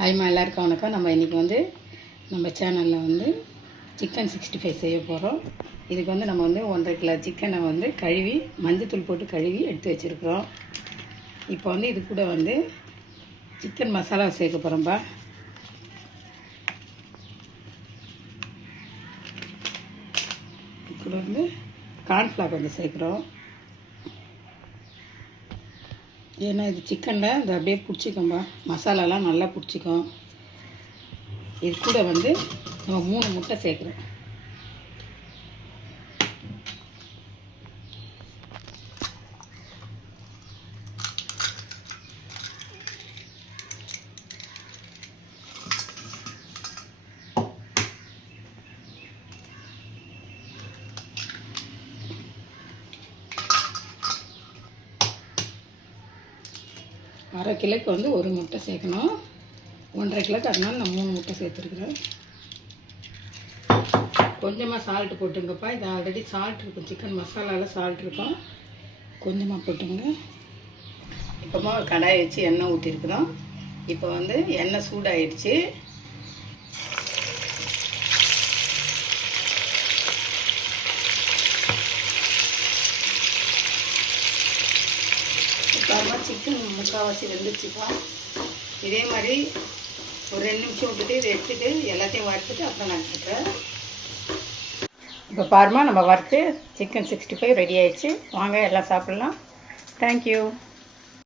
ஹாய்மா, எல்லாருக்கும் வணக்கம். நம்ம இன்றைக்கி வந்து நம்ம சேனலில் வந்து சிக்கன் 65 செய்ய போகிறோம். இதுக்கு வந்து நம்ம வந்து 1.5 கிலோ சிக்கனை வந்து கழுவி மஞ்சத்தூள் போட்டு கழுவி எடுத்து வச்சுருக்குறோம். இப்போ வந்து இது கூட வந்து சிக்கன் மசாலா சேர்க்க போகிறோம்பா. இது கூட வந்து கார்ன்ஃப்ளவர் கொஞ்சம் சேர்க்குறோம். ஏன்னா இது சிக்கனில் இது அப்படியே பிடிச்சிக்கோம்பா, மசாலாலாம் நல்லா பிடிச்சிக்கும். இது கூட வந்து நம்ம 3 முட்டை சேர்க்குறோம். அரை கிலோக்கு வந்து 1 முட்டை சேர்க்கணும். 1.5 கிலோக்கு அதனால நான் 3 முட்டை சேர்த்துருக்குறேன். கொஞ்சமாக சால்ட்டு போட்டுங்கப்பா. இது ஆல்ரெடி சால்ட் இருக்கும், சிக்கன் மசாலாவில் சால்ட் இருக்கும். கொஞ்சமாக போட்டுங்க. இப்போமா ஒரு கடாயை வச்சு எண்ணெய் ஊற்றிருக்குறோம். இப்போ வந்து எண்ணெய் சூடாகிடுச்சு. அப்புறமா சிக்கன் முக்கால்வாசி வெந்துச்சுப்பா. இதே மாதிரி ஒரு 2 நிமிஷம் விட்டுட்டு இதை எடுத்துட்டு எல்லாத்தையும் வறுத்துட்டு அப்புறம் நான் எடுத்துக்கிறேன். இப்போ பாருமா, நம்ம வறுத்து சிக்கன் 65 ரெடி ஆயிடுச்சு. வாங்க எல்லாம் சாப்பிட்லாம். தேங்க்யூ.